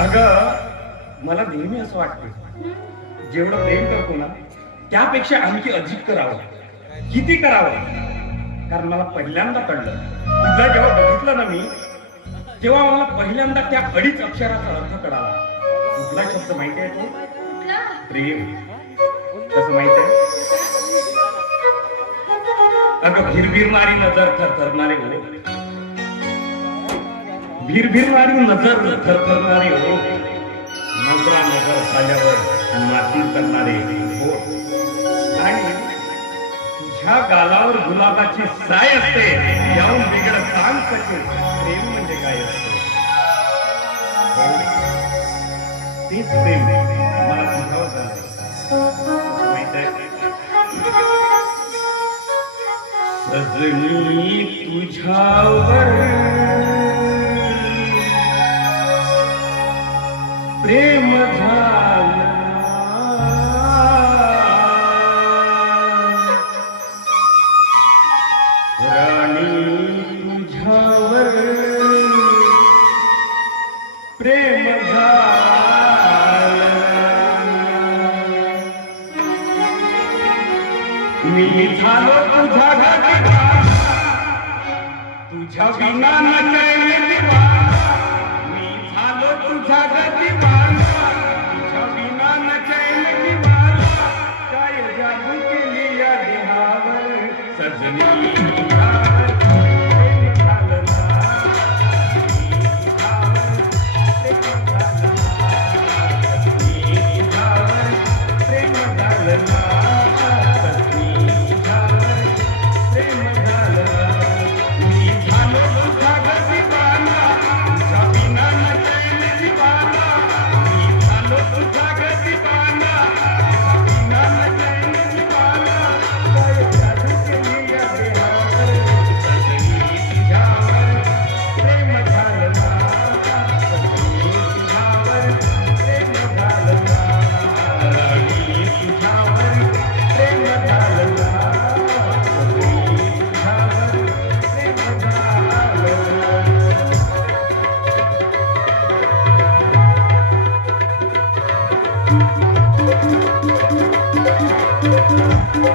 अगं मला नेहमी असं वाटतं जेवढं प्रेम करतो ना त्यापेक्षा आणखी अधिक करावं. किती करावं? कारण मला पहिल्यांदा कळलं. तुला जेव्हा बघितलं ना मी तेव्हा मला पहिल्यांदा त्या अडीच अक्षराचा अर्थ कळाला. कुठला शब्द माहिती आहे तो? प्रेम. कसं माहीत आहे? अगं भिरभिरणारी नजर थरथरणारे हो भिरभिरणारी नजर थरथरणारे हो. नजरा नजर झाल्यावर माती करणारे हो. आणि तुझ्या गालावर गुलाबाची साय असते याहून वेगळं सांग सके प्रेम म्हणजे काय असते? तेच प्रेम मला तुझ्यावर झालंय. सजनी तुझ्यावर मी झालो तुझ्या घाटी तुझ्या विना न Come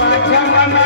on, come on.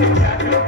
Yeah.